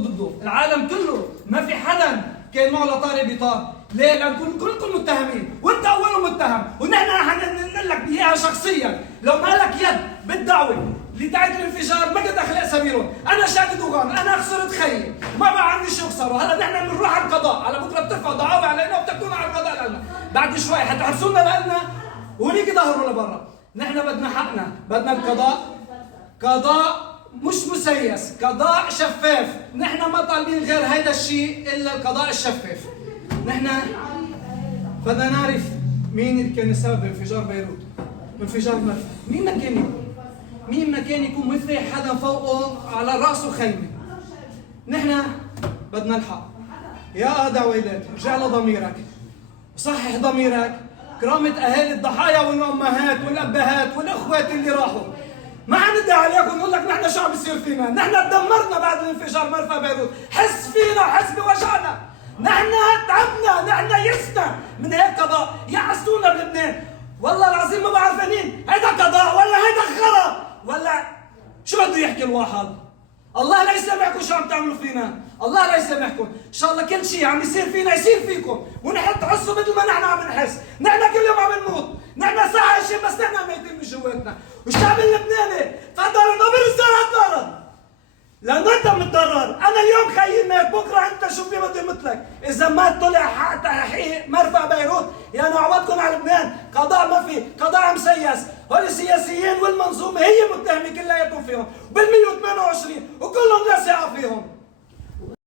ضده، العالم كله ما في حدا كان معه لطاري بطار، ليه؟ لأن كلكم متهمين، وأنت أولهم متهم، ونحن حنقول لك إياها شخصيا، لو ما لك يد بالدعوة لتعيد الانفجار ما كنت أخلق سبيلهم، أنا شاهد وغان، أنا خسرت خيي، ما بقى عندي شيء أخسره، هلا نحن بنروح على القضاء، على بكرة بترفع دعاوى علينا وبتكون على القضاء لنا، بعد شوي حتحبسونا لنا وهنيك ظهروا لبرا، نحن بدنا حقنا، بدنا القضاء، قضاء مش مسيس، قضاء شفاف، نحن ما طالبين غير هيدا الشيء الا القضاء الشفاف. نحن بدنا نعرف مين اللي كان السبب بانفجار بيروت، انفجار مرفأ، مين ما كان يكون مثل حدا فوقه على راسه خيمه. نحن بدنا الحق. يا ادع ويلات، ارجع لضميرك وصحح ضميرك، كرامة اهالي الضحايا والامهات والابهات والاخوات اللي راحوا. ما حندعي عليكم ونقول لك نحن شو عم بيصير فينا، نحن تدمرنا بعد الانفجار مرفأ بيروت، حس فينا، حس بوجعنا، نحن تعبنا، نحن يسنا من هيك قضاء، يعسونا بلبنان، والله العظيم ما بعرفانين، هيدا قضاء ولا هيدا خرا ولا شو بده يحكي الواحد؟ الله لا يسامحكم شو عم تعملوا فينا، الله لا يسامحكم، ان شاء الله كل شيء عم يصير فينا يصير فيكم، ونحن تحسوا مثل ما نحن عم نحس، نحن كل يوم عم نموت، نحن ساعة عايشين بس نحن ميتين من جواتنا، والشعب اللبناني تضرر بالرسالة ضرر، لأنه أنت متضرر، أنا اليوم خيي مات، بكرة أنت شو في بده مثلك، إذا ما طلع حق تحقيق مرفأ بيروت، يا أنا عوضكم على لبنان، قضاء ما في، قضاء مسيس، هول السياسيين والمنظومة هي متهمة كلياتهم فيهم، بال 128 وكلهم لا ثقة فيهم.